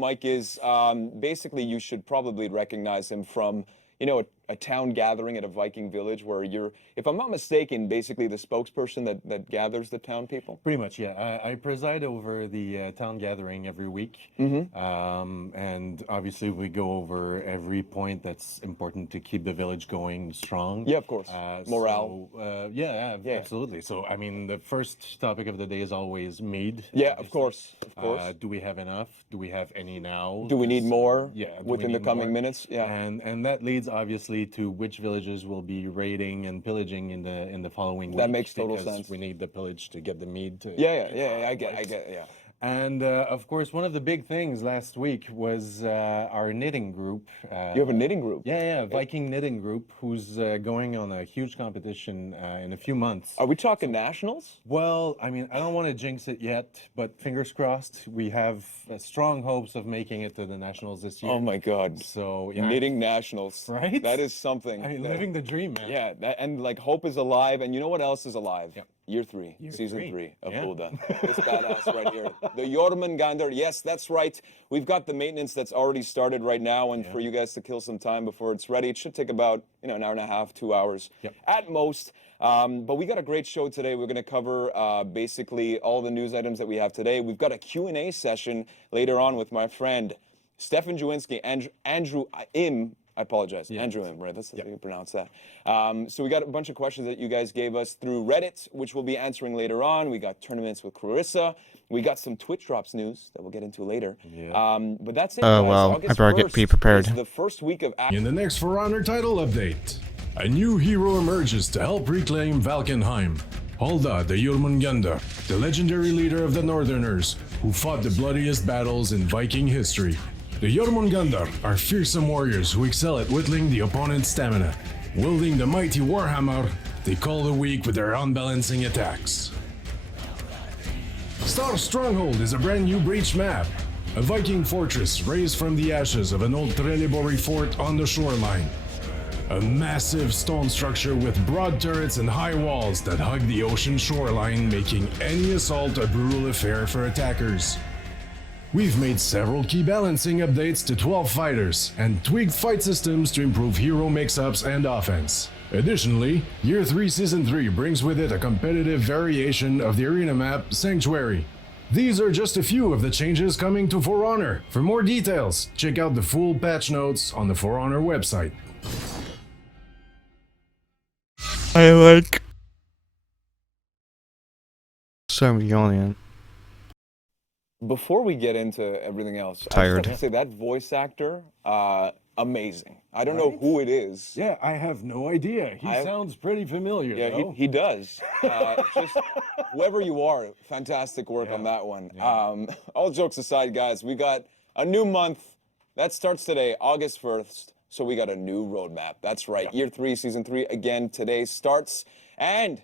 Mike is basically you should probably recognize him from, a town gathering at a Viking village where you're, if I'm not mistaken, basically the spokesperson that gathers the town people. Pretty much, yeah. I preside over the town gathering every week. And obviously we go over every point that's important to keep the village going strong. Yeah, of course. Morale. Yeah, absolutely. So, I mean, the first topic of the day is always mead. Yeah, of course. Do we have enough? Do we have any now? Do we need more? Yeah. Within the coming minutes? Yeah. And that leads obviously to which villages will be raiding and pillaging in the following week. That makes total sense. We need the pillage to get the mead to I get yeah. And of course, one of the big things last week was our knitting group. You have a knitting group? Yeah, Viking knitting group, who's going on a huge competition in a few months. Are we talking nationals? Well, I mean, I don't want to jinx it yet, but fingers crossed. We have strong hopes of making it to the nationals this year. Oh my God! So knitting nationals, right? That is something. I mean, living the dream, man. Yeah, and like hope is alive, and you know what else is alive? Yep. Year 3, season 3 of yeah. Hulda. This badass right here. The Jormungandr. Yes, that's right. We've got the maintenance that's already started right now, and for you guys to kill some time before it's ready, it should take about an hour and a half, 2 hours at most. But we got a great show today. We're going to cover basically all the news items that we have today. We've got a Q&A session later on with my friend Stefan Jawinski, Andrew Im. I apologize. Yeah. Andrew M, right? That's how you pronounce that. So we got a bunch of questions that you guys gave us through Reddit, which we'll be answering later on. We got tournaments with Clarissa. We got some Twitch drops news that we'll get into later. Yeah. But that's it, Oh, guys. well, August I better be 1st prepared. is the first week of... In the next For Honor title update, a new hero emerges to help reclaim Valkenheim. Hulda, the Jormungandr, the legendary leader of the Northerners, who fought the bloodiest battles in Viking history. The Jormungandr are fearsome warriors who excel at whittling the opponent's stamina. Wielding the mighty Warhammer, they call the weak with their unbalancing attacks. Star Stronghold is a brand new breach map. A Viking fortress raised from the ashes of an old Trelleborg fort on the shoreline. A massive stone structure with broad turrets and high walls that hug the ocean shoreline, making any assault a brutal affair for attackers. We've made several key balancing updates to 12 fighters and tweaked fight systems to improve hero mix-ups and offense. Additionally, Year 3 Season 3 brings with it a competitive variation of the arena map, Sanctuary. These are just a few of the changes coming to For Honor. For more details, check out the full patch notes on the For Honor website. I like... So I'm yawning. Before we get into everything else, Tired. I just have to say that voice actor, amazing. I don't know who it is. Yeah, I have no idea. He sounds pretty familiar, Yeah, though. he does. Just whoever you are, fantastic work on that one. Yeah. All jokes aside, guys, we got a new month that starts today, August 1st. So we got a new roadmap. That's right. Year 3, Season 3 again today starts, and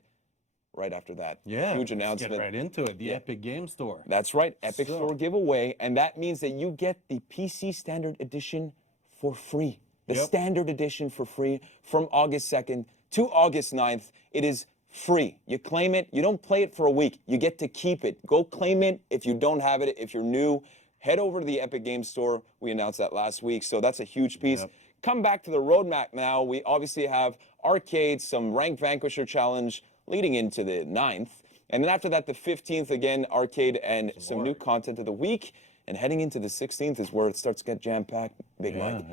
right after that, huge announcement. Get right into it. The Epic Game Store. That's right, Epic Store giveaway, and that means that you get the PC Standard Edition for free. The Standard Edition for free from August 2nd to August 9th. It is free. You claim it. You don't play it for a week. You get to keep it. Go claim it if you don't have it. If you're new, head over to the Epic Game Store. We announced that last week, so that's a huge piece. Come back to the roadmap now. We obviously have arcade, some Rank Vanquisher Challenge leading into the 9th. And then after that, the 15th, again, arcade and some new content of the week. And heading into the 16th is where it starts to get jam-packed. Big Mike.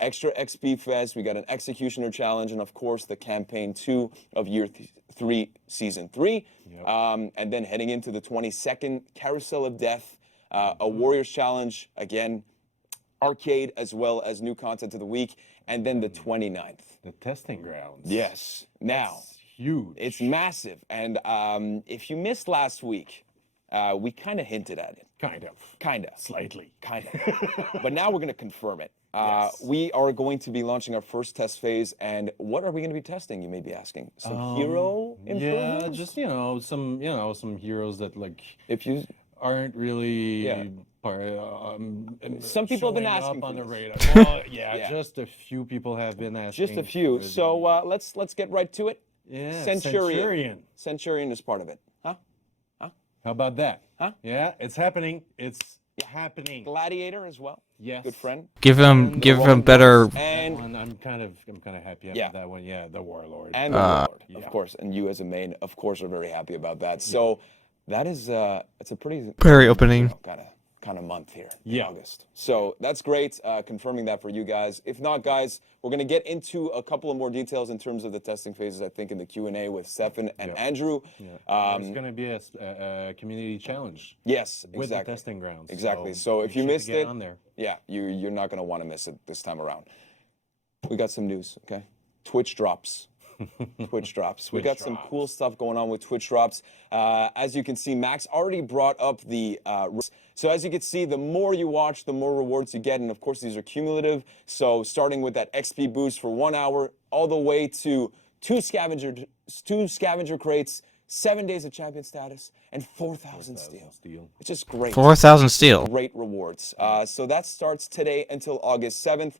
Extra XP Fest. We got an Executioner Challenge. And, of course, the Campaign 2 of Year 3, Season 3. And then heading into the 22nd, Carousel of Death, a Warriors Challenge. Again, arcade as well as new content of the week. And then the 29th. The testing grounds. Yes. Now. That's huge. It's massive. And if you missed last week, we kind of hinted at it. Kind of. Slightly. Kind of. But now we're going to confirm it. We are going to be launching our first test phase. And what are we going to be testing, you may be asking? Some hero improvements? Yeah, just, some heroes that, like, if you aren't really some people have been asking up on for the this. radar. Well, just a few people have been asking. Just a few. So let's get right to it. Yeah, Centurion is part of it. Huh? How about that? Huh? Yeah, it's happening. It's happening. Gladiator as well. Yes. Good friend. Give him better. That And one, I'm kind of happy about Yeah. that one. Yeah, the Warlord. and the Warlord, Yeah. of course. And you as a main, of course, are very happy about that. So that is it's a pretty Very opening. kind of month here in Yeah. August. So that's great, confirming that for you guys. If not, guys, we're going to get into a couple of more details in terms of the testing phases, I think, in the Q&A with Stefan and Yeah. Andrew. There's going to be a community challenge Yes, with exactly. the testing grounds. Exactly. So if make you sure to missed get it, on there. yeah, you're not going to want to miss it this time around. We got some news, okay? Twitch drops. Twitch drops. We got some cool stuff going on with Twitch drops. As you can see, Max already brought up the. So as you can see, the more you watch, the more rewards you get, and of course these are cumulative. So starting with that XP boost for 1 hour, all the way to two scavenger crates, 7 days of champion status, and 4,000 steel. It's just great. 4,000 steel. Great rewards. So that starts today until August 7th.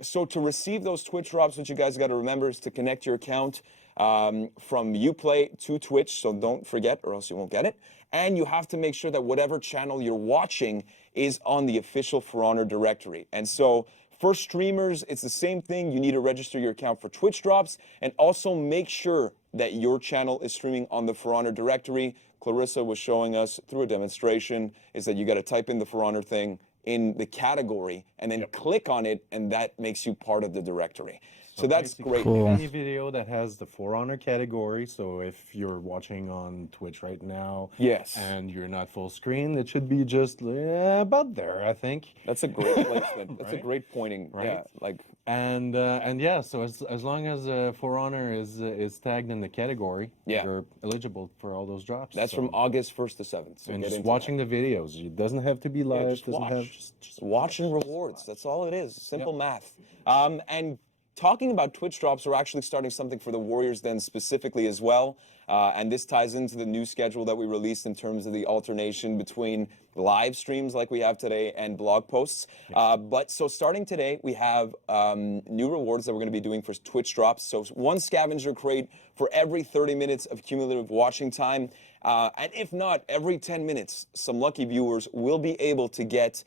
So to receive those Twitch drops, what you guys got to remember is to connect your account from Uplay to Twitch. So don't forget, or else you won't get it. And you have to make sure that whatever channel you're watching is on the official For Honor directory. And so for streamers, it's the same thing. You need to register your account for Twitch drops, and also make sure that your channel is streaming on the For Honor directory. Clarissa was showing us through a demonstration is that you got to type in the For Honor thing in the category and then click on it, and that makes you part of the directory. So that's basically, great. Cool. Any video that has the For Honor category, so if you're watching on Twitch right now, Yes. and you're not full screen, it should be just about there, I think. That's a great placement. That's a Right? great pointing. Right? Yeah, like And yeah, so as long as For Honor is tagged in the category, Yeah. you're eligible for all those drops. that's so, from August 1st to 7th. So and get just into watching the videos. It doesn't have to be that. live. Yeah, just doesn't watch. have Just watch and rewards. That's all it is. Simple math. And talking about Twitch drops, we're actually starting something for the Warriors Den specifically as well. And this ties into the new schedule that we released in terms of the alternation between live streams like we have today and blog posts. But so starting today, we have new rewards that we're going to be doing for Twitch drops. So one scavenger crate for every 30 minutes of cumulative watching time. And if not, every 10 minutes, some lucky viewers will be able to get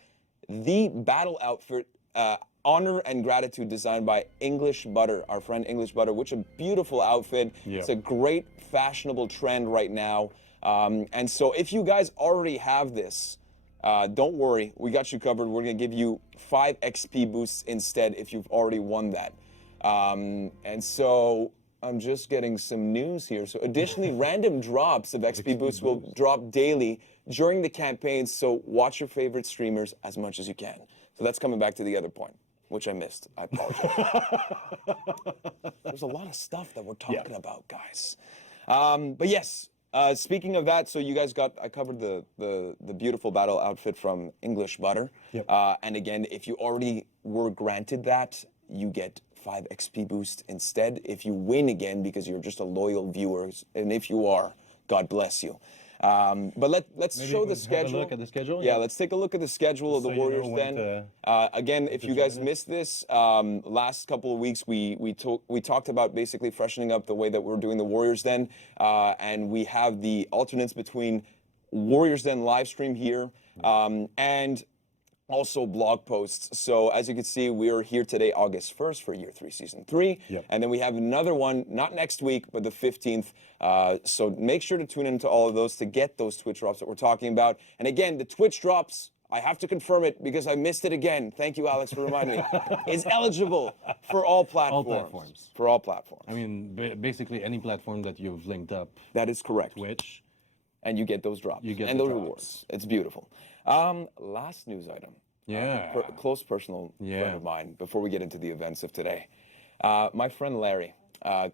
the battle outfit, Honor and Gratitude, designed by English Butter, our friend English Butter, which a beautiful outfit. Yeah. It's a great fashionable trend right now. And so if you guys already have this, don't worry, we got you covered. We're going to give you 5 XP boosts instead if you've already won that. And so I'm just getting some news here. So additionally, random drops of XP boosts will drop daily during the campaign. So watch your favorite streamers as much as you can. So that's coming back to the other point, which I missed. I apologize. There's a lot of stuff that we're talking about, guys. But yes, speaking of that, so you guys I covered the beautiful battle outfit from English Butter. Yep. And again, if you already were granted that, you get 5 XP boost instead if you win again, because you're just a loyal viewer. And if you are, God bless you. But let's Maybe show we the can have a schedule. look at the schedule? Yeah, Yeah. let's take a look at the schedule of the so you know Warriors when then. to- Again, if you guys missed this, last couple of weeks we talked about basically freshening up the way that we're doing the Warriors Den, and we have the alternates between Warriors Den live stream here and also blog posts. So as you can see, we are here today, August 1st for Year 3, Season 3. Yep. And then we have another one, not next week, but the 15th. So make sure to tune into all of those to get those Twitch drops that we're talking about. And again, the Twitch drops, I have to confirm it because I missed it again. Thank you, Alex, for reminding me. Is eligible for all platforms. All platforms. For all platforms. I mean, basically any platform that you've linked up, That is correct. Twitch. And you get those drops. You get and the those drops. rewards. It's beautiful. Last news item. Yeah. Close personal friend of mine before we get into the events of today. My friend Larry,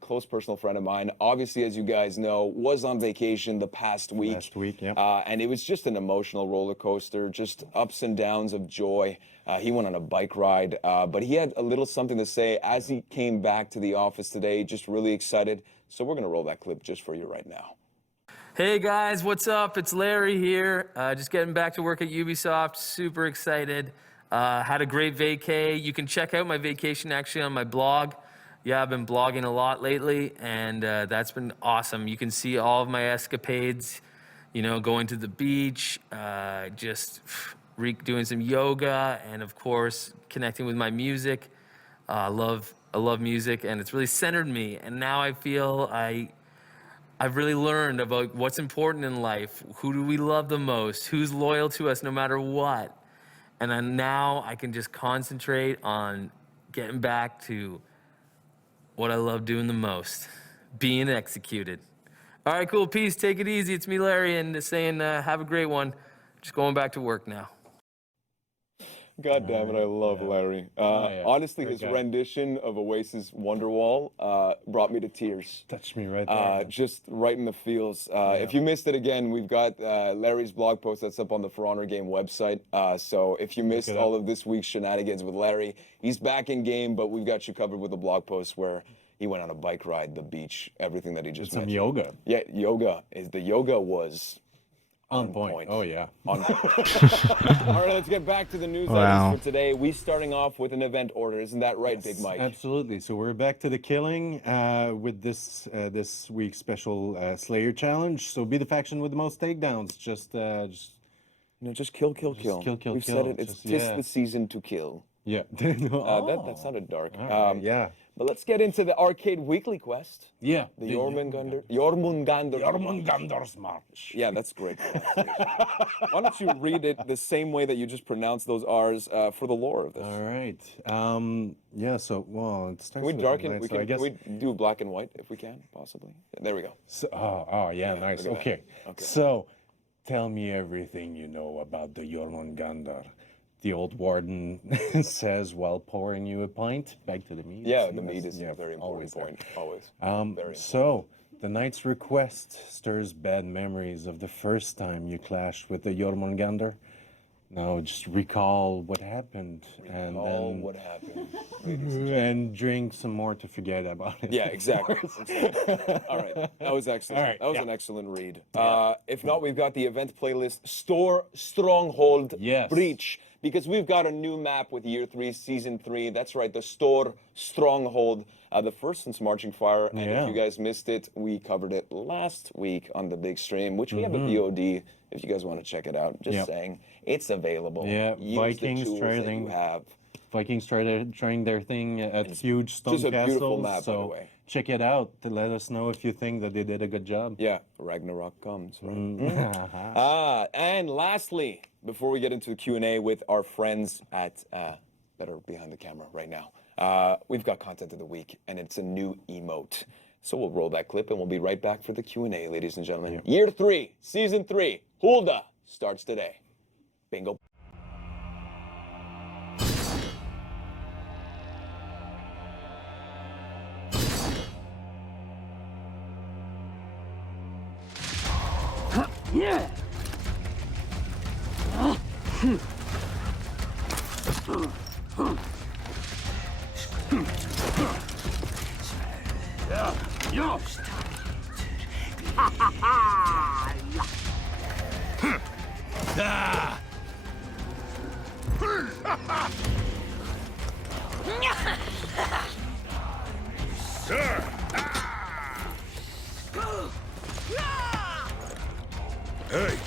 close personal friend of mine, obviously, as you guys know, was on vacation the past week. Last week, yeah. And it was just an emotional roller coaster, just ups and downs of joy. He went on a bike ride, but he had a little something to say as he came back to the office today, just really excited. So we're going to roll that clip just for you right now. Hey guys, what's up? It's Larry here. Just getting back to work at Ubisoft. Super excited. Had a great vacay. You can check out my vacation actually on my blog. Yeah, I've been blogging a lot lately, and that's been awesome. You can see all of my escapades, you know, going to the beach, just doing some yoga, and of course, connecting with my music. I love music, and it's really centered me. And now I feel I've really learned about what's important in life. Who do we love the most? Who's loyal to us no matter what? And then now I can just concentrate on getting back to what I love doing the most, being executed. All right, cool. Peace. Take it easy. It's me, Larry, and saying have a great one. Just going back to work now. God damn it, I love Larry. yeah. Honestly, Great his guy. rendition of Oasis Wonderwall brought me to tears. Touch me right there. Just right in the feels. If you missed it again, we've got Larry's blog post that's up on the For Honor Game website. So if you missed it all of this week's shenanigans with Larry, he's back in game, but we've got you covered with a blog post where he went on a bike ride, the beach, everything that he just Some mentioned. yoga. Yeah, the yoga was On point. Oh, yeah. on point. All right, let's get back to the news Wow. items for today. We starting off with an event order, isn't that right, Big Mike? Absolutely. So we're back to the killing with this week's special Slayer challenge. So be the faction with the most takedowns. Just Just kill, kill, kill. kill, kill, We've kill. said it. It's Just- tis yeah. the season to kill. yeah. That sounded dark. All right, yeah. But let's get into the arcade weekly quest. Yeah. The Jormungandr. Jormungandr's March. Yeah, that's great. Why don't you read it the same way that you just pronounced those R's for the lore of this? All right. Yeah. So it starts. Can we with darken? light, We so I can, guess. can we do black and white if we can, possibly? There we go. So, yeah, nice. look at Okay. Okay. So, tell me everything you know about the Jormungandr. The old warden says while pouring you a pint. Back to the meat. Yeah, See, the meat that's- is a very important always there. point. Always. Very So, the knight's request stirs bad memories of the first time you clashed with the Jormungandr. Now, just recall what happened and All then what happened. and drink some more to forget about it. Yeah, exactly. All right, that was excellent. All right, that was yeah. an excellent read. If not, we've got the event playlist Store Stronghold Yes. Breach, because we've got a new map with Year 3, Season 3. That's right, the Store Stronghold, the first since Marching Fire. And Yeah. if you guys missed it, we covered it last week on the big stream, which we have a VOD. If you guys want to check it out, just Yep. saying, it's available. Yeah, Use Vikings the tools that you trailing. have. Vikings trying their thing at huge stone just a castles. beautiful map, by the so way. check it out to let us know if you think that they did a good job. Yeah, Ragnarok comes, right? Mm. And lastly, before we get into the Q&A with our friends at that are behind the camera right now, we've got content of the week, and it's a new emote. So we'll roll that clip, and we'll be right back for the Q&A, ladies and gentlemen. Year 3, Season 3, Hulda starts today. Bingo. Hey!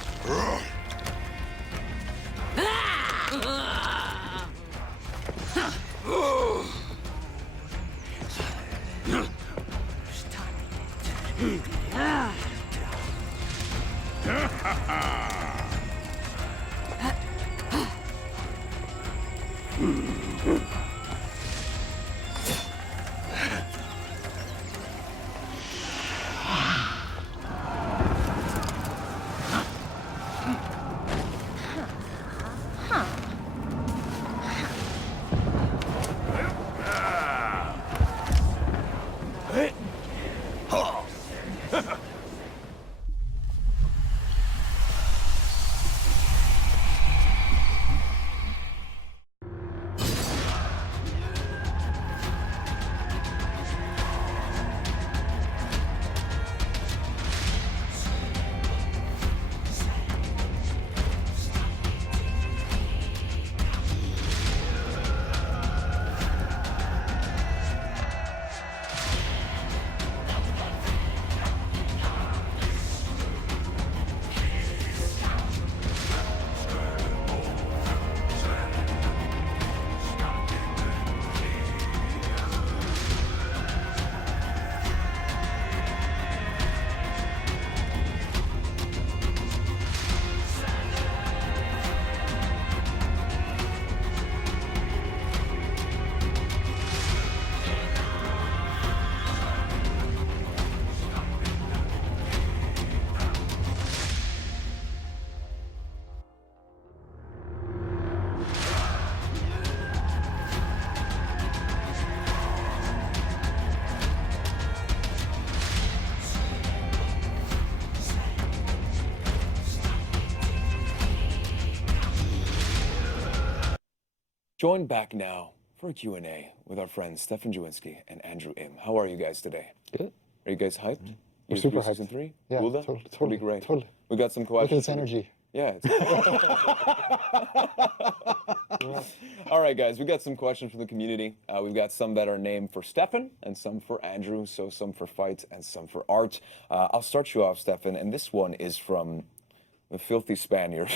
Joined back now for a Q&A with our friends Stefan Jawinski and Andrew Im. How are you guys today? Good. Are you guys hyped? We're super Season hyped. 3? Yeah, Hulda? totally, It's gonna be totally, great. totally. We got some Look at questions. this energy. Yeah. All right, guys, we got some questions from the community. We've got some that are named for Stefan and some for Andrew, so some for fight and some for art. I'll start you off, Stefan, and this one is from the Filthy Spaniard.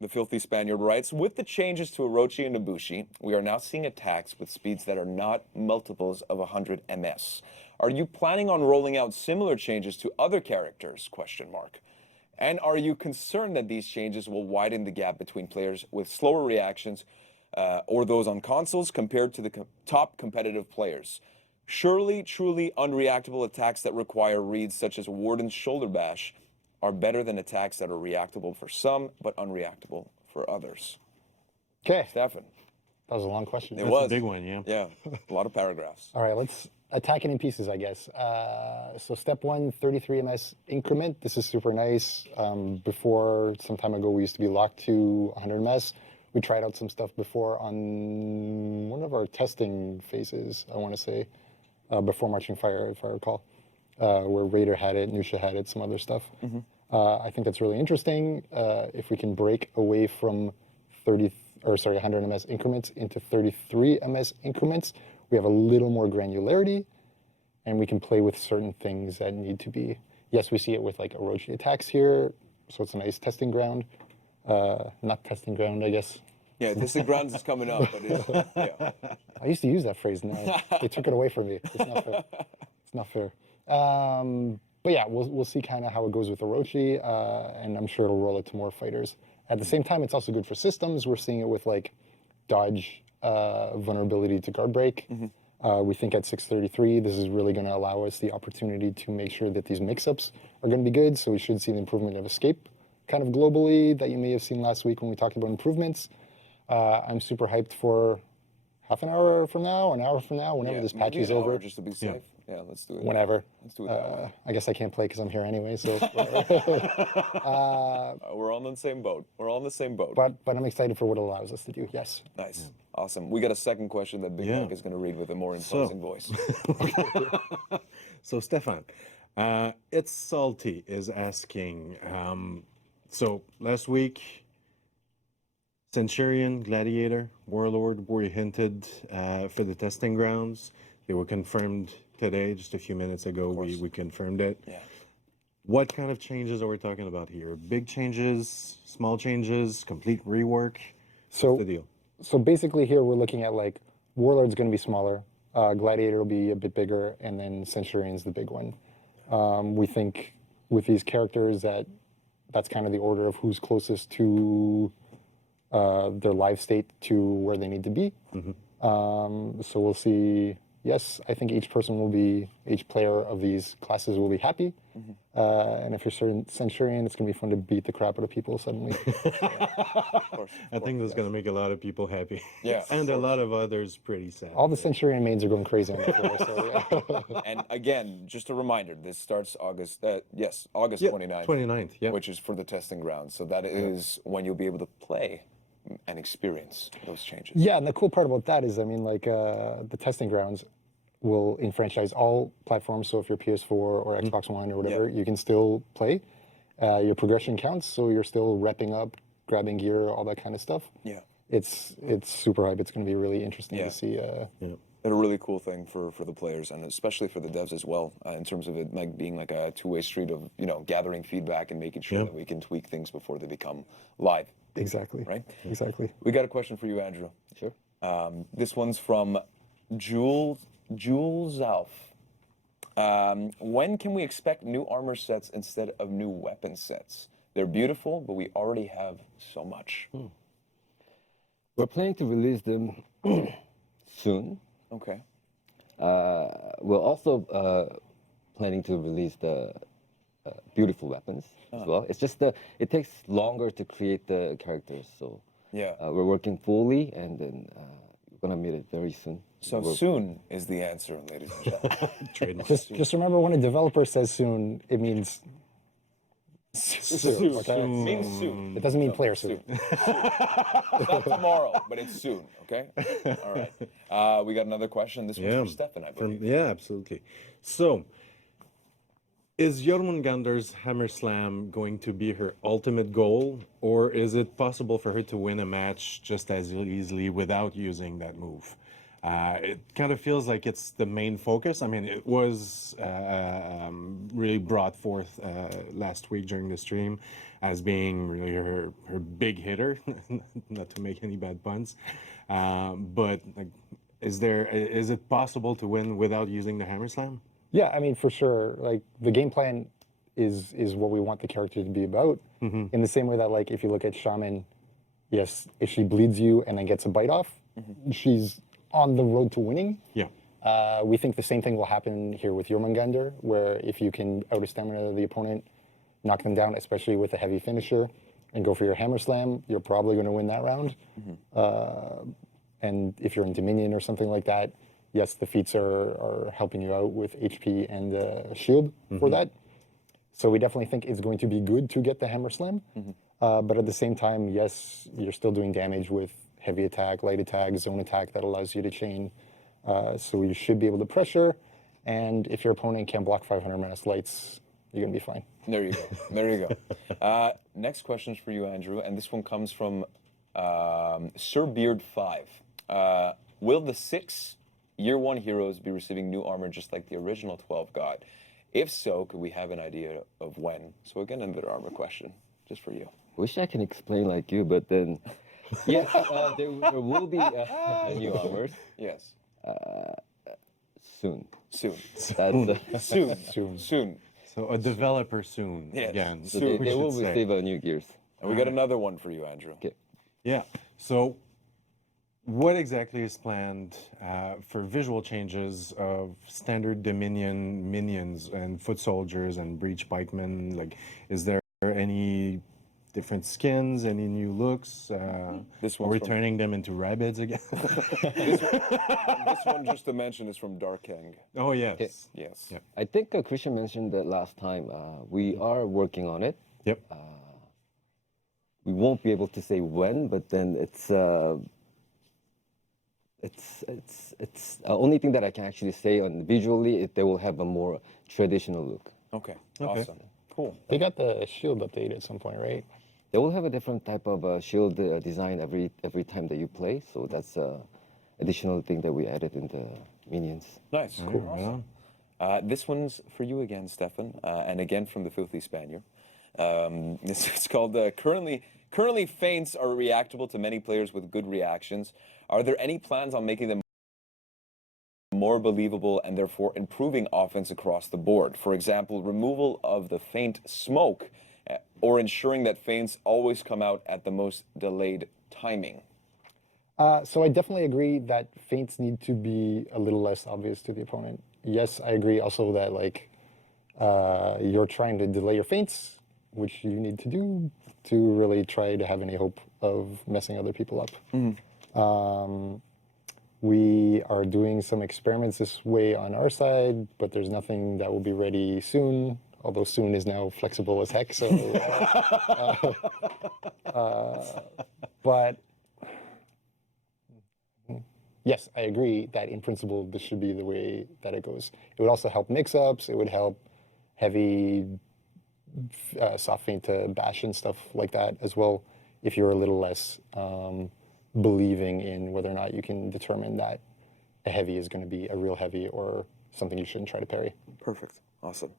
The Filthy Spaniard writes, with the changes to Orochi and Ibushi, we are now seeing attacks with speeds that are not multiples of 100 ms. Are you planning on rolling out similar changes to other characters? And are you concerned that these changes will widen the gap between players with slower reactions or those on consoles compared to the top competitive players? Surely, truly unreactable attacks that require reads such as Warden's Shoulder Bash are better than attacks that are reactable for some but unreactable for others. Okay, Stefan. that was a long question. It That's was. a big one, yeah. Yeah, a lot of paragraphs. All right, let's attack it in pieces, I guess. So step 1, 33 ms increment. This is super nice. Before, some time ago, we used to be locked to 100 ms. We tried out some stuff before on one of our testing phases, I want to say, before Marching Fire, if I recall, where Raider had it, Nusha had it, some other stuff. I think that's really interesting. If we can break away from 100 ms increments into 33 ms increments, we have a little more granularity, and we can play with certain things that need to be. Yes, we see it with like Orochi attacks here, so it's a nice testing ground. Not testing ground, I guess. Yeah, testing grounds is coming up, but yeah. I used to use that phrase, now they took it away from me. It's not fair. It's not fair. But yeah, we'll see kind of how it goes with Orochi, and I'm sure it'll roll it to more fighters. At the same time, it's also good for systems. We're seeing it with like dodge, vulnerability to guard break. We think at 633, this is really going to allow us the opportunity to make sure that these mix-ups are going to be good. So we should see the improvement of escape kind of globally that you may have seen last week when we talked about improvements. I'm super hyped for half an hour from now, an hour from now, whenever this patch maybe is an over. hour just to be safe. Yeah, let's do it. Whenever. Let's do it that way. I guess I can't play because I'm here anyway, so whatever. We're all in the same boat. We're all in the same boat. but I'm excited for what it allows us to do, yes. Nice. Awesome. We got a second question that Big Yeah. Mac is going to read with a more imposing voice. So, Stefan, It's Salty is asking, so last week, Centurion, Gladiator, Warlord were hinted for the testing grounds. They were confirmed today, just a few minutes ago, we confirmed it. Yeah. What kind of changes are we talking about here? Big changes, small changes, complete rework? So, What's the deal? so basically here we're looking at like, Warlord's gonna be smaller, Gladiator will be a bit bigger, and then Centurion's the big one. We think with these characters that's kind of the order of who's closest to their live state to where they need to be. So we'll see. Yes, I think each player of these classes will be happy. And if you're certain Centurion, it's gonna be fun to beat the crap out of people suddenly. I think that's going to make a lot of people happy. Yeah, And a lot of others pretty sad. All the Centurion mains are going crazy on the floor. So yeah. And again, just a reminder, this starts August 29th. 29th, yeah. Which is for the testing grounds. So that is when you'll be able to play and experience those changes. Yeah, and the cool part about that is, I mean, like the testing grounds will enfranchise all platforms. So if you're PS4 or Xbox One or whatever, you can still play. Your progression counts, so you're still repping up, grabbing gear, all that kind of stuff. Yeah. It's super hype. It's going to be really interesting to see. A really cool thing for the players and especially for the devs as well, in terms of it like being like a two-way street of gathering feedback and making sure that we can tweak things before they become live. Exactly. Right? Exactly. We got a question for you, Andrew. Sure. This one's from Jules Alf. When can we expect new armor sets instead of new weapon sets? They're beautiful, but we already have so much. We're planning to release them soon. Okay. We're also planning to release the beautiful weapons as well. It's just it takes longer to create the characters, so Yeah. we're working fully, and then we're gonna meet it very soon. So soon is the answer, ladies and gentlemen. Trademark. Just remember, when a developer says soon, it means soon. Okay? Means soon. It doesn't mean player soon. tomorrow, but it's soon. Okay. All right. We got another question. This one's for Stefan, I believe. Yeah, absolutely. So, is Jormungandr's Hammer Slam going to be her ultimate goal, or is it possible for her to win a match just as easily without using that move? It kind of feels like it's the main focus. I mean, it was really brought forth last week during the stream as being really her big hitter, not to make any bad puns. But like, is it possible to win without using the Hammer Slam? Yeah, I mean, for sure. Like the game plan is what we want the character to be about. In the same way that, like, if you look at Shaman, yes, if she bleeds you and then gets a bite off, she's on the road to winning. Yeah. We think the same thing will happen here with Jormungandr, where if you can out stamina the opponent, knock them down, especially with a heavy finisher, and go for your Hammer Slam, you're probably going to win that round. And if you're in Dominion or something like that, yes, the feats are helping you out with HP and shield for that. So we definitely think it's going to be good to get the Hammer Slam. But at the same time, yes, you're still doing damage with heavy attack, light attack, zone attack that allows you to chain. So you should be able to pressure. And if your opponent can block 500 menace lights, you're going to be fine. There you go. There you go. Next question is for you, Andrew, and this one comes from Sir Beard 5. Will the 6 Year 1 heroes be receiving new armor just like the original 12 God? If so, could we have an idea of when? So again, another armor question, just for you. Wish I can explain like you, but then, yeah, there will be new armors Yes. soon. Soon. That's, Soon. So a developer soon Yes, again. so soon. they will should say. receive new gears. And we got another one for you, Andrew. Okay. Yeah. So, what exactly is planned for visual changes of standard Dominion minions and foot soldiers and breach pikemen? Like, is there any different skins, any new looks? This Are one's we from- turning them into rabbits again? This one, just to mention, is from Dark King. Oh yes. Yes. Yep. I think Christian mentioned that last time. We are working on it. Yep. We won't be able to say when, but then it's only thing that I can actually say on visually. They will have a more traditional look. Okay. Okay. Awesome. Cool. They got the shield update at some point, right? They will have a different type of shield design every time that you play. So that's additional thing that we added in the minions. Nice. Cool. Right on. This one's for you again, Stefan, and again from the Filthy Spaniard. It's called currently feints are reactable to many players with good reactions. Are there any plans on making them more believable and therefore improving offense across the board? For example, removal of the feint smoke, or ensuring that feints always come out at the most delayed timing. So I definitely agree that feints need to be a little less obvious to the opponent. Yes, I agree also that, like, you're trying to delay your feints, which you need to do to really try to have any hope of messing other people up. We are doing some experiments this way on our side, but there's nothing that will be ready soon, although soon is now flexible as heck. So, but yes, I agree that in principle, this should be the way that it goes. It would also help mix-ups. It would help heavy soft feint to bash and stuff like that as well, if you're a little less believing in whether or not you can determine that a heavy is going to be a real heavy or something you shouldn't try to parry. Perfect. Awesome.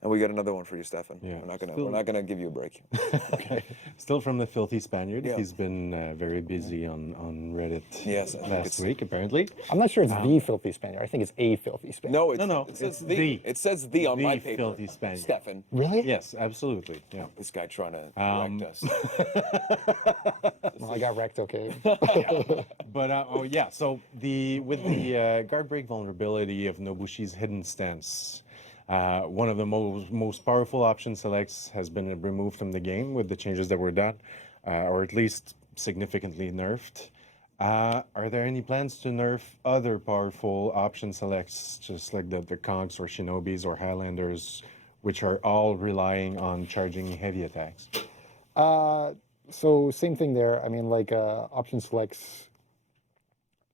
And we got another one for you, Stefan. Yeah. We're not gonna give you a break. Okay. Still from the Filthy Spaniard. Yeah. He's been very busy on Reddit Yes, I think last it's- week, apparently. I'm not sure it's the filthy Spaniard. I think it's a filthy Spaniard. No, it's, No, it says it's the. the- It says the on the my paper. Filthy Spaniard. Stefan. Really? Yes, absolutely. Yeah. This guy trying to correct us. Well, I got wrecked. Okay. But yeah, so with the guard break vulnerability of Nobushi's hidden stance, one of the most powerful option selects has been removed from the game with the changes that were done, or at least significantly nerfed. Are there any plans to nerf other powerful option selects, just like the Conks or Shinobis or Highlanders, which are all relying on charging heavy attacks? So same thing there. I mean, like option selects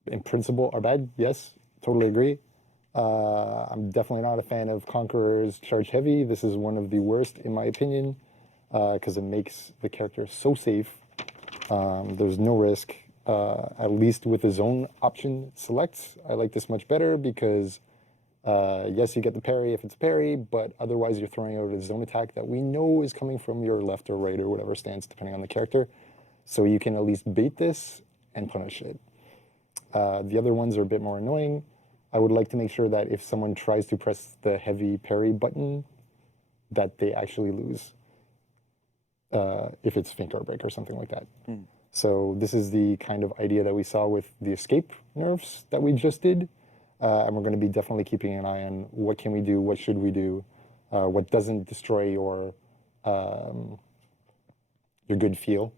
in principle are bad. Yes, totally agree. I'm definitely not a fan of Conqueror's Charge Heavy. This is one of the worst, in my opinion, because it makes the character so safe. There's no risk, at least with the zone option selects. I like this much better because, yes, you get the parry if it's parry, but otherwise you're throwing out a zone attack that we know is coming from your left or right or whatever stance, depending on the character. So you can at least bait this and punish it. The other ones are a bit more annoying. I would like to make sure that if someone tries to press the heavy parry button, that they actually lose. If it's Faint Guard Break or something like that. So this is the kind of idea that we saw with the escape nerfs that we just did. And we're going to be definitely keeping an eye on what can we do, what should we do, what doesn't destroy your good feel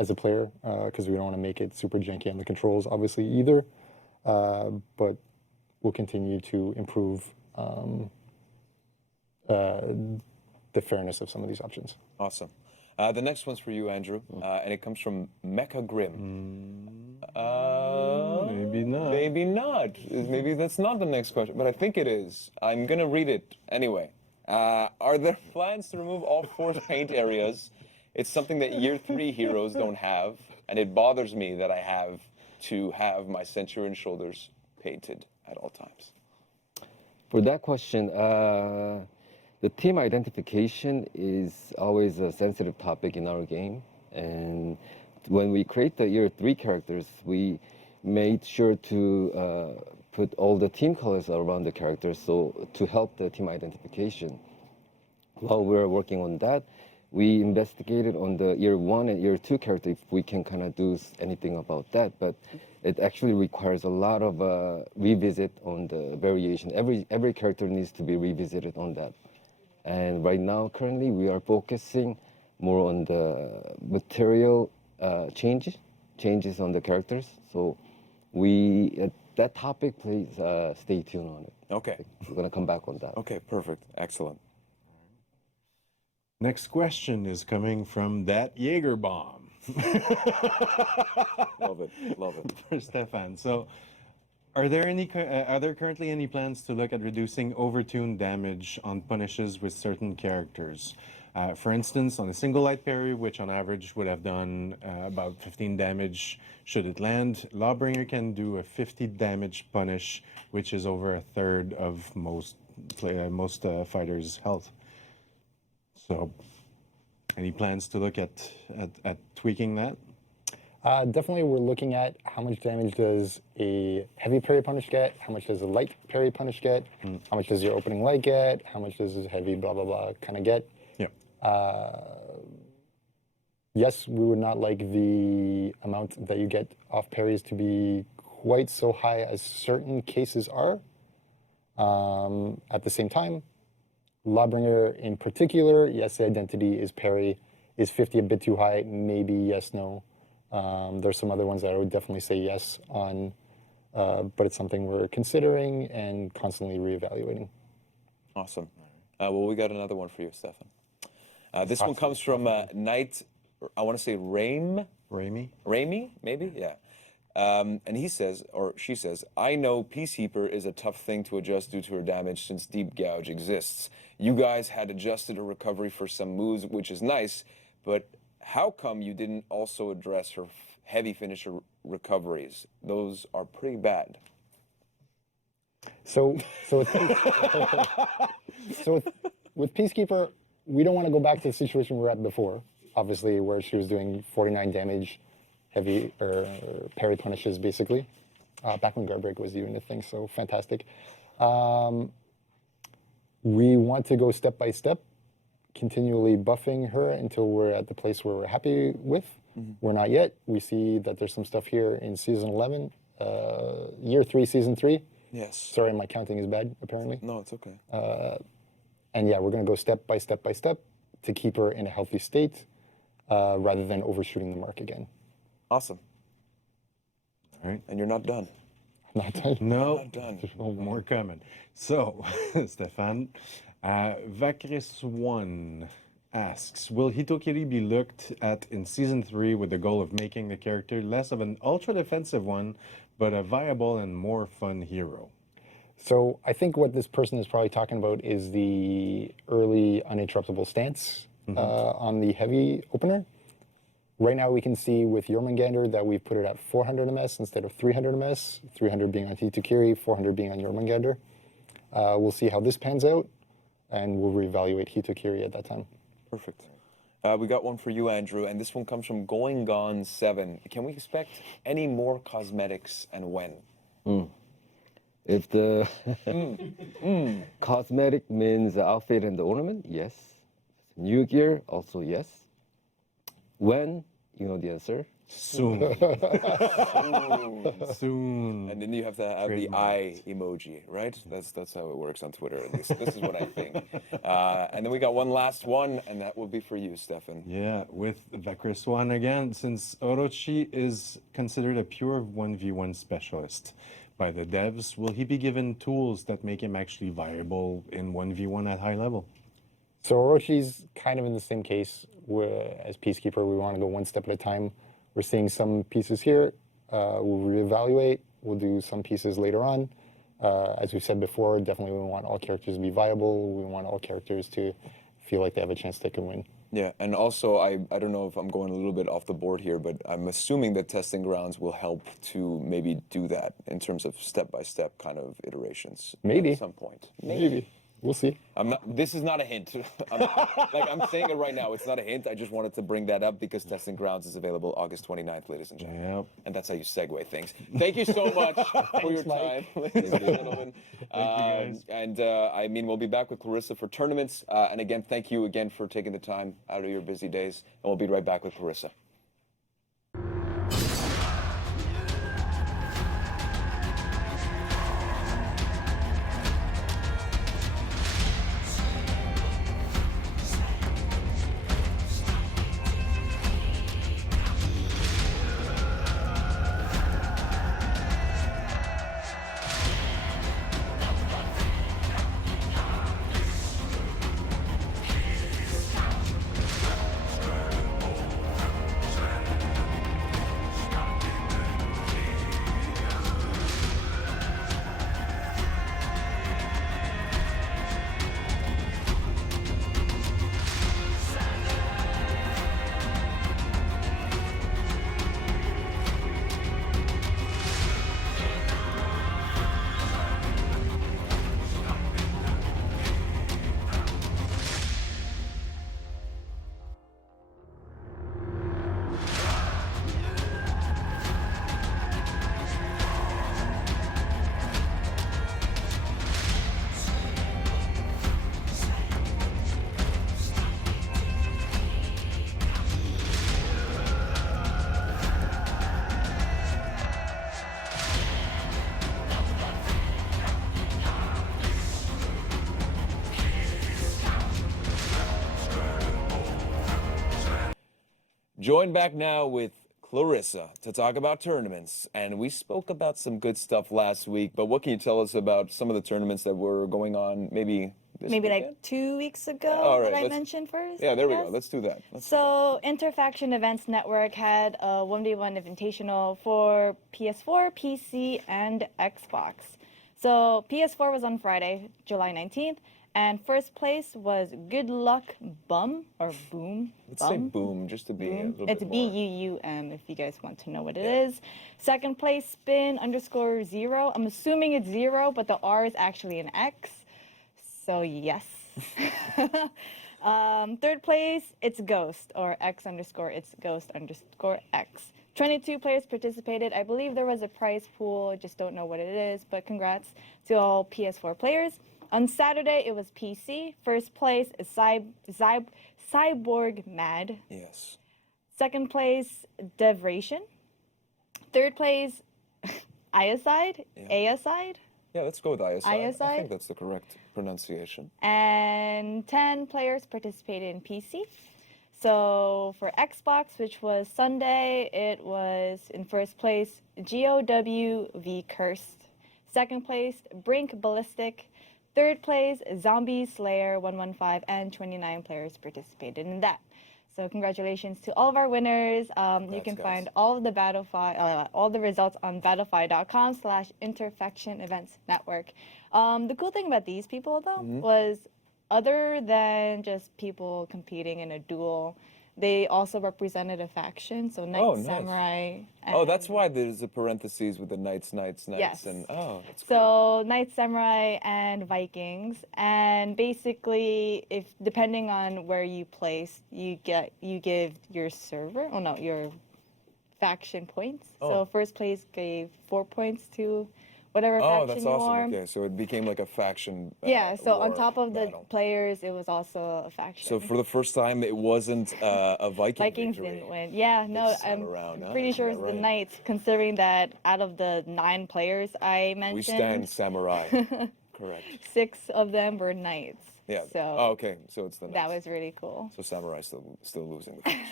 as a player, because we don't want to make it super janky on the controls, obviously, either. But we'll continue to improve the fairness of some of these options. Awesome. The next one's for you, Andrew, and it comes from Mecha Grim. Maybe not. Maybe not. Maybe that's not the next question, but I think it is. I'm going to read it anyway. Are there plans to remove all force paint areas? It's something that Year 3 heroes don't have, and it bothers me that I have to have my Centurion shoulders painted at all times. For that question, the team identification is always a sensitive topic in our game. And when we create the Year 3 characters, we made sure to put all the team colors around the characters so to help the team identification. While we were working on that, we investigated on the Year 1 and Year 2 character if we can kind of do anything about that. But it actually requires a lot of revisit on the variation. Every character needs to be revisited on that. And right now, currently, we are focusing more on the material changes on the characters. So that topic, please stay tuned on it. Okay. We're gonna come back on that. Okay, perfect. Excellent. Next question is coming from that Jaeger bomb. Love it. Love it. For Stefan. So, are there currently any plans to look at reducing overtune damage on punishes with certain characters? For instance, on a single light parry, which on average would have done about 15 damage should it land, Lawbringer can do a 50 damage punish, which is over a third of most fighters' health. So, any plans to look at tweaking that? Definitely, we're looking at how much damage does a heavy parry punish get, how much does a light parry punish get, how much does your opening light get, how much does a heavy blah, blah, blah kind of get. Yeah. Yes, we would not like the amount that you get off parries to be quite so high as certain cases are. At the same time, Lawbringer in particular, yes, the identity is parry. Is 50 a bit too high? Maybe yes, no. There's some other ones that I would definitely say yes on, but it's something we're considering and constantly reevaluating. Awesome. Well, we got another one for you, Stefan. This one comes from Knight, I want to say Raimi, maybe? Yeah. And he says, or she says, I know Peacekeeper is a tough thing to adjust due to her damage since Deep Gouge exists. You guys had adjusted her recovery for some moves, which is nice, but how come you didn't also address her heavy finisher recoveries? Those are pretty bad. So with Peacekeeper, we don't want to go back to the situation we were at before, obviously, where she was doing 49 damage, heavy or parry punishes, basically. Back when guard break was even a thing, so fantastic. We want to go step by step, continually buffing her until we're at the place where we're happy with. We're not yet. We see that there's some stuff here in season 11, year 3, season 3. Yes. Sorry, my counting is bad, apparently. No, it's okay. And yeah, we're going to go step by step by step to keep her in a healthy state rather than overshooting the mark again. Awesome. All right. And you're not done. Not done. No, Not done. there's more coming. So, Stefan, Vacris 1 asks, will Hitokiri be looked at in season 3 with the goal of making the character less of an ultra defensive one, but a viable and more fun hero? So I think what this person is probably talking about is the early uninterruptible stance on the heavy opener. Right now we can see with Jormungandr that we've put it at 400 ms instead of 300 ms, 300 being on Hitokiri, 400 being on Jormungandr. We'll see how this pans out, and we'll reevaluate Hitokiri at that time. Perfect. We got one for you, Andrew, and this one comes from Going Gone 7. Can we expect any more cosmetics and when? If the cosmetic means the outfit and the ornament, yes. New gear, also yes. When, you know the answer. Soon. Soon. And then you have to have the eye emoji, right? That's how it works on Twitter, at least. This is what I think. And then we got one last one, and that will be for you, Stefan. Yeah, with Vakris one again, since Orochi is considered a pure 1v1 specialist by the devs, will he be given tools that make him actually viable in 1v1 at high level? So Orochi's kind of in the same case as Peacekeeper. We want to go one step at a time. We're seeing some pieces here. We'll reevaluate. We'll do some pieces later on. As we said before, definitely we want all characters to be viable. We want all characters to feel like they have a chance they can win. Yeah, and also, I don't know if I'm going a little bit off the board here, but I'm assuming that Testing Grounds will help to maybe do that in terms of step-by-step kind of iterations. Maybe. At some point. Maybe. We'll see. This is not a hint. I'm saying it right now. It's not a hint. I just wanted to bring that up because Testing Grounds is available August 29th, ladies and gentlemen. Yep. And that's how you segue things. Thank you so much for your time, ladies and gentlemen. Thank you, guys. And I mean, we'll be back with Clarissa for tournaments. And again, thank you again for taking the time out of your busy days. And we'll be right back with Clarissa. Joined back now with Clarissa to talk about tournaments. And we spoke about some good stuff last week, but what can you tell us about some of the tournaments that were going on maybe this Maybe weekend? like 2 weeks ago All right, that I let's- mentioned first. Yeah, there we I go. guess. Let's do that. So Interfaction Events Network had a 1v1 invitational for PS4, PC, and Xbox. So PS4 was on Friday, July 19th, and first place was Good Luck Bum, or Boom. Let's say boom, just to be a little It's bit more. BUUM if you guys want to know what it is. Second place, Spin_0. I'm assuming it's 0, but the R is actually an X. So yes. Third place, it's Ghost, or X_it's Ghost_X. 22 players participated. I believe there was a prize pool. I just don't know what it is, but congrats to all PS4 players. On Saturday, it was PC. First place is Cyborg Mad. Yes. Second place, Devration. Third place, Iacide. Aicide. Yeah, let's go with ISI. I ISI? think that's the correct pronunciation. And 10 players participated in PC. So for Xbox, which was Sunday, it was in first place GOW v Cursed. Second place, Brink Ballistic. Third place, Zombie Slayer 115, and 29 players participated in that. So congratulations to all of our winners. You can guys. find all of the all the results on battlefy.com/interfection events network. The cool thing about these people though was, other than just people competing in a duel, they also represented a faction. So Knight nice. Samurai. Oh, that's why there's a parentheses with the knights, Yes. and that's cool. So Knight Samurai and Vikings, and basically, if depending on where you place, you give your server. Oh no, your faction points. So first place gave 4 points to whatever Oh, faction that's you awesome. are. Okay, so it became like a faction. Yeah. So on war top of the battle. players, it was also a faction. So for the first time, it wasn't a Viking Vikings victory. didn't win. Yeah, no, This time I'm around, huh? pretty sure Is it's that the right? Knights, considering that out of the 9 players I mentioned, We stand samurai. Correct. 6 of them were Knights. Yeah. So Oh, okay. So it's the that knights. was really cool. So samurai still losing the fight.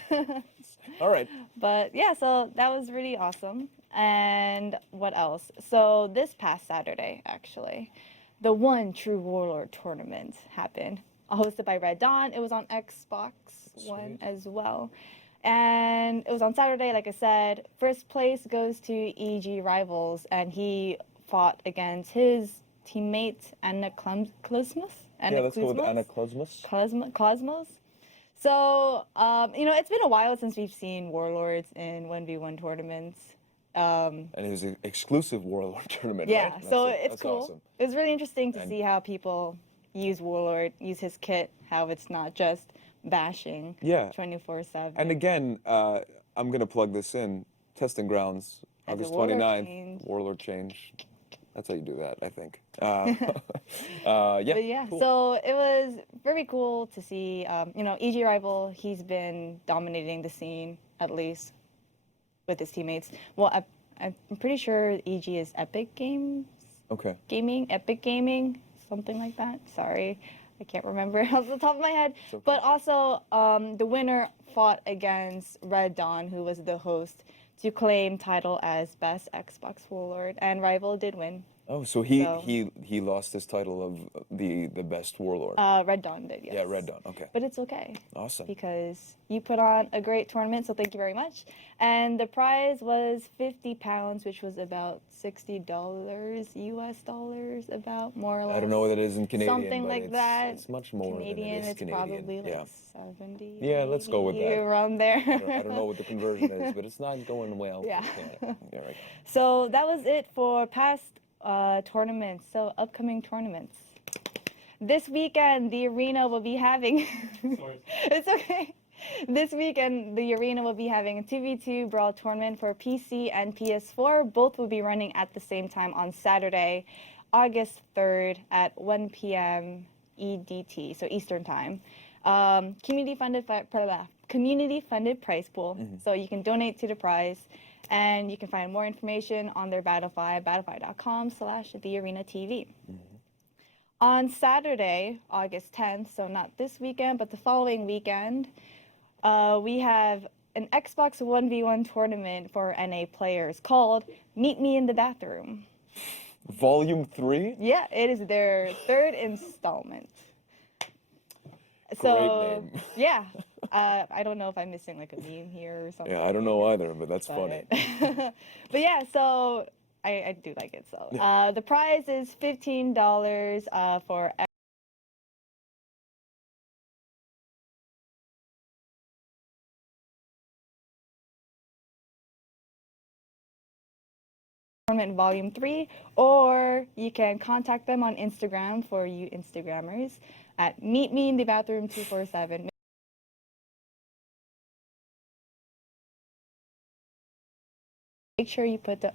All right. But yeah, so that was really awesome. And what else? So this past Saturday, actually, the One True Warlord tournament happened, hosted by Red Dawn. It was on Xbox One as well. And it was on Saturday, like I said. First place goes to EG Rivals, and he fought against his teammate Anaclosmos. Yeah, let's go with Anaclosmos. Cosmos. So, it's been a while since we've seen Warlords in 1v1 tournaments. And it was an exclusive Warlord tournament, Yeah, right? so That's it's cool. Awesome. It was really interesting to see how people use Warlord, use his kit, how it's not just bashing Yeah. 24/7. And again, I'm going to plug this in. Testing grounds, As a August Warlord 29th, change. Warlord change. That's how you do that, I think. Yeah. But yeah, cool. so it was very cool to see, EG Rival, he's been dominating the scene, at least, with his teammates. Well, I'm pretty sure EG is Epic Games? Okay. Epic Gaming, something like that. Sorry, I can't remember off the top of my head. okay. But also, the winner fought against Red Dawn, who was the host, to claim title as best Xbox Warlord, and Rival did win. Oh, so he lost his title of the best warlord. Red Dawn did, yes. Yeah, Red Dawn. Okay. But it's okay. Awesome. Because you put on a great tournament, so thank you very much. And the prize was £50, which was about $60 US dollars, about more or less. I don't know what it is in Canadian. Something but like it's, that. It's much more Canadian, than it is it's Canadian. probably like yeah. 70. Yeah, let's go with maybe, that. around there. I don't know what the conversion is, but it's not going well. for Yeah. Canada. There we go. So that was it for past tournaments. So upcoming tournaments. This weekend, the arena will be having. It's okay. This weekend, the arena will be having a 2v2 brawl tournament for PC and PS4. Both will be running at the same time on Saturday, August 3rd at 1 p.m. EDT, so Eastern Time. Community funded prize pool, so you can donate to the prize. And you can find more information on their Battlefy, battlefy.com/thearenatv. On Saturday, August 10th, so not this weekend, but the following weekend, we have an Xbox 1v1 tournament for NA players called Meet Me in the Bathroom. Volume 3? Yeah, it is their 3rd installment. So, Great name. yeah. I don't know if I'm missing like a meme here or something. Yeah, I don't know either, but that's funny. But yeah, so I do like it. So the prize is $15 for Tournament Volume 3, or you can contact them on Instagram for you Instagrammers at Meet Me in the Bathroom 247. Make sure you put the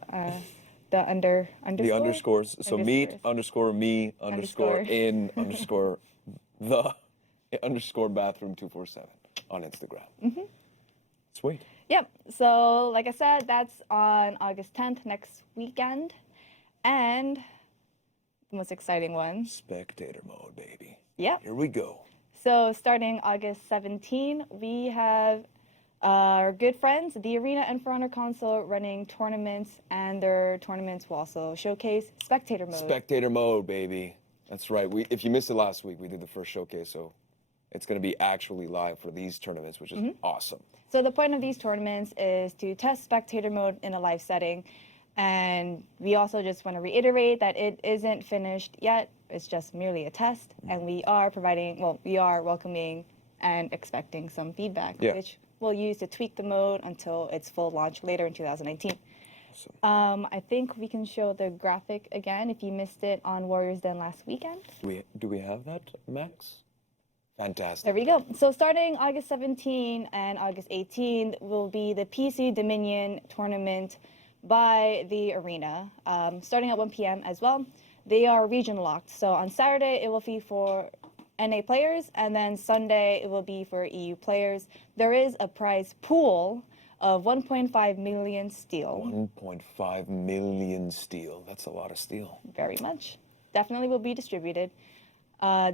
underscore. The underscores. So meet Underscores. _me Underscore. _in _ the _bathroom 247 on Instagram. Sweet. Yep. So, like I said, that's on August 10th, next weekend. And the most exciting one. Spectator mode, baby. Yep. Here we go. So, starting August 17, we have our good friends, the Arena and For Honor console, running tournaments, and their tournaments will also showcase spectator mode. Spectator mode, baby. That's right. If you missed it last week, we did the first showcase, so it's going to be actually live for these tournaments, which is awesome. So the point of these tournaments is to test spectator mode in a live setting. And we also just want to reiterate that it isn't finished yet. It's just merely a test. And we are welcoming and expecting some feedback, which we'll use to tweak the mode until its full launch later in 2019. I think we can show the graphic again if you missed it on Warriors Den last weekend. Do we have that, Max? Fantastic. There we go. So starting August 17 and August 18 will be the PC Dominion tournament by the Arena, starting at 1 p.m. as well. They are region locked. So on Saturday, it will be for NA players, and then Sunday, it will be for EU players. There is a prize pool of 1.5 million steel. 1.5 million steel. That's a lot of steel. Very much. Definitely will be distributed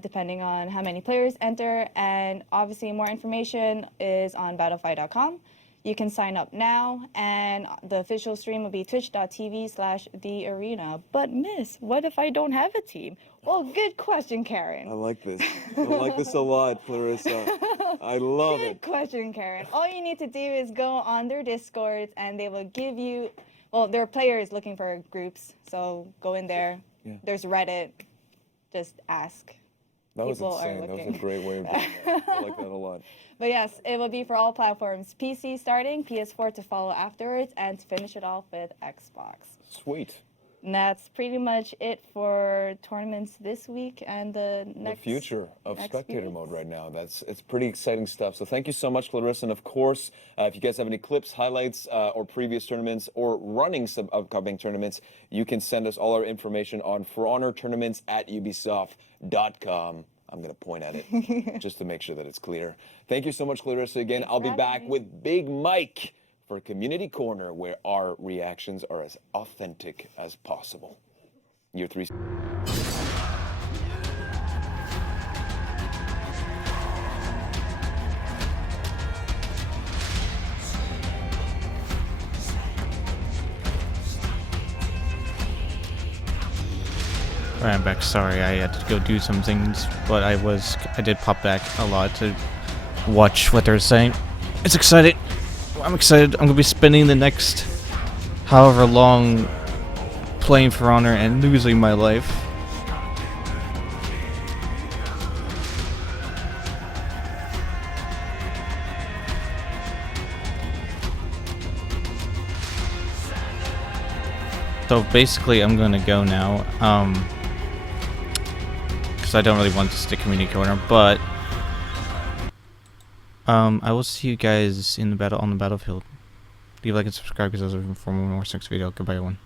depending on how many players enter. And obviously more information is on battlefy.com. You can sign up now, and the official stream will be twitch.tv/thearena. But miss, what if I don't have a team? Well, good question, Karen. I like this. I like this a lot, Clarissa. I love Good question, Karen. All you need to do is go on their Discords, and they will give you, well, there are players looking for groups, so go in there. Yeah. There's Reddit. Just ask. That was People are insane. That was looking. a great way of doing that. I like that a lot. But yes, it will be for all platforms. PC starting, PS4 to follow afterwards, and to finish it off with Xbox. Sweet. And that's pretty much it for tournaments this week and the next. The future of next spectator few mode weeks. right now. It's pretty exciting stuff. So thank you so much, Clarissa. And of course, if you guys have any clips, highlights, or previous tournaments, or running some upcoming tournaments, you can send us all our information on ForHonor@ubisoft.com. I'm going to point at it just to make sure that it's clear. Thank you so much, Clarissa. Again, I'll be back with Big Mike for Community Corner, where our reactions are as authentic as possible. Year 3. Alright, I'm back. Sorry, I had to go do some things, but I did pop back a lot to watch what they're saying. It's exciting. I'm excited. I'm gonna be spending the next however long playing For Honor and losing my life. So basically, I'm gonna go now. Because I don't really want to stick community corner, but I will see you guys in the battle on the battlefield. Leave a like and subscribe because I was looking for more next video. Goodbye, everyone.